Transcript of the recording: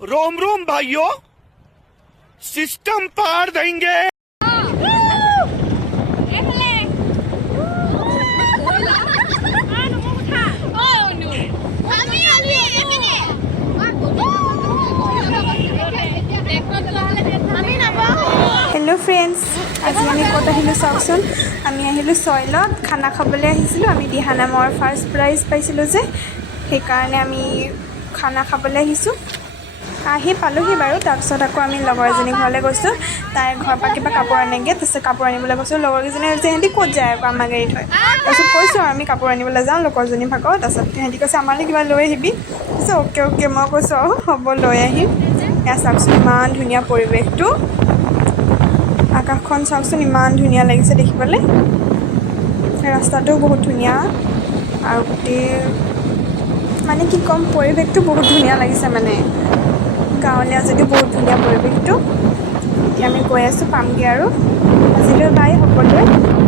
रोम रोम भाइयों, सिस्टम पार देंगे। Hello friends, आज आम कत आहिलो चाওকচোন। आमी आहिलो सयलत खाना खाबले आहिसिलो। आमी दिहानाমৰ फार्स्ट प्राइज पाइছিলো যে সেইকাৰণে আমি খানা খাবলে আহিছো। আহি পালোহি বাৰু। তাৰপিছত আকৌ আমি লগৰ এজনী ঘৰলৈ গৈছোঁ। তাইৰ ঘৰৰ পৰা কিবা কাপোৰ আনেগৈ। তাৰপিছত কাপোৰ আনিবলৈ গৈছোঁ। লগৰকেইজনী যে সিহঁতি ক'ত যায় আকৌ আমাৰ গাড়ীত হয়। তাৰপিছত কৈছোঁ আৰু আমি কাপোৰ আনিবলৈ যাওঁ লগৰজনী ভাগৰ। তাৰপিছত সিহঁতি কৈছে আমালৈ কিবা লৈ আহিবি। কৈছে অ'কে অ'কে। মই কৈছোঁ আৰু হ'ব লৈ আহিম। এয়া চাওকচোন ইমান ধুনীয়া পৰিৱেশটো। আকাশখন চাওকচোন ইমান ধুনীয়া লাগিছে দেখিবলৈ। ৰাস্তাটোও বহুত ধুনীয়া আৰু গোটেই মানে কি ক'ম পৰিৱেশটো বহুত ধুনীয়া লাগিছে মানে। গাঁৱলীয়া যদিও বহুত ধুনীয়া পৰিৱেশটো। এতিয়া আমি গৈ আছোঁ পামগৈ আৰু আজিলৈ বাই সকলোৱে।